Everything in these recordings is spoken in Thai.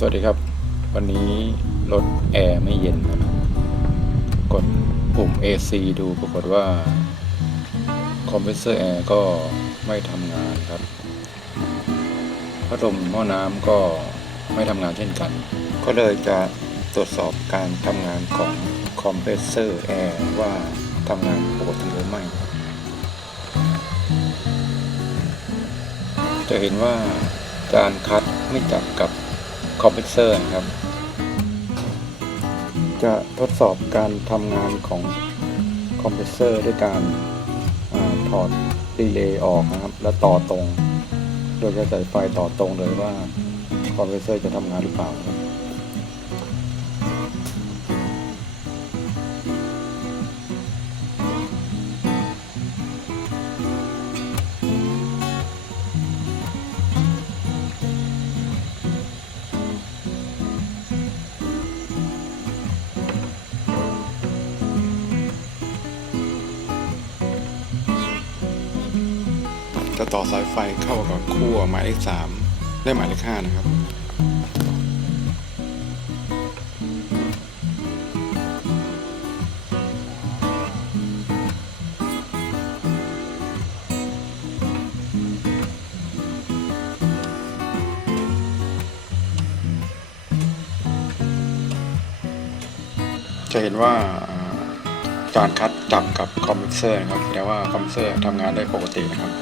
สวัสดีครับ วันนี้รถแอร์ไม่เย็นนะครับ กดปุ่ม AC ดูปรากฏว่า คอมเพรสเซอร์แอร์ก็ไม่ทำงานครับพัดลมหม้อน้ำก็ไม่ทำงานเช่นกัน ก็เลยจะตรวจสอบการทำงานของคอมเพรสเซอร์แอร์ว่าทำงานปกติหรือไม่ จะเห็นว่าจานคัดไม่จับกับ คอมเพรสเซอร์นะครับ จะทดสอบการทำงานของคอมเพรสเซอร์ด้วยการอาถอดดีเลย์ออกนะครับ แล้วต่อตรง โดยจะใส่ไฟต่อตรงเลยว่าคอมเพรสเซอร์จะทำงานหรือเปล่าครับ จะต่อสายไฟเข้ากับขั้วหมายเลขสามและหมายเลขห้านะครับ จะเห็นว่าอ่าจานคัดจับกับคอมพรสเซอร์นะครับแสดงว่าคอมพรสเซอร์ทำงานได้ปกตินะครับ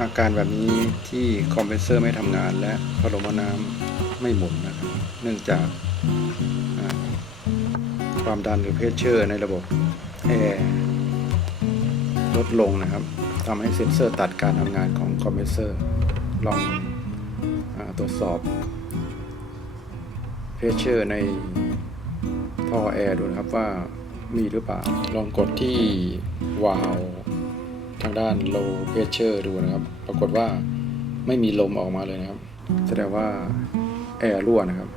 อาการแบบนี้ที่คอมเพรสเซอร์ไม่ทำงานและพัดลมหม้อน้ำไม่หมุนนะครับ เนื่องจากความดันหรือเพชเชอร์ในระบบแอร์ลดลงนะครับทำให้เซนเซอร์ตัดการทำงานของคอมเพรสเซอร์ ลองอตรวจสอบเพชเชอร์ในท่อแอร์ดูนะครับว่ามีหรือเปล่า ลองกดที่วาล์ว ทางด้าน low pressure ดูนะครับ ปรากฏว่าไม่มีลมออกมาเลยนะครับ แสดงว่าแอร์รั่วนะครับ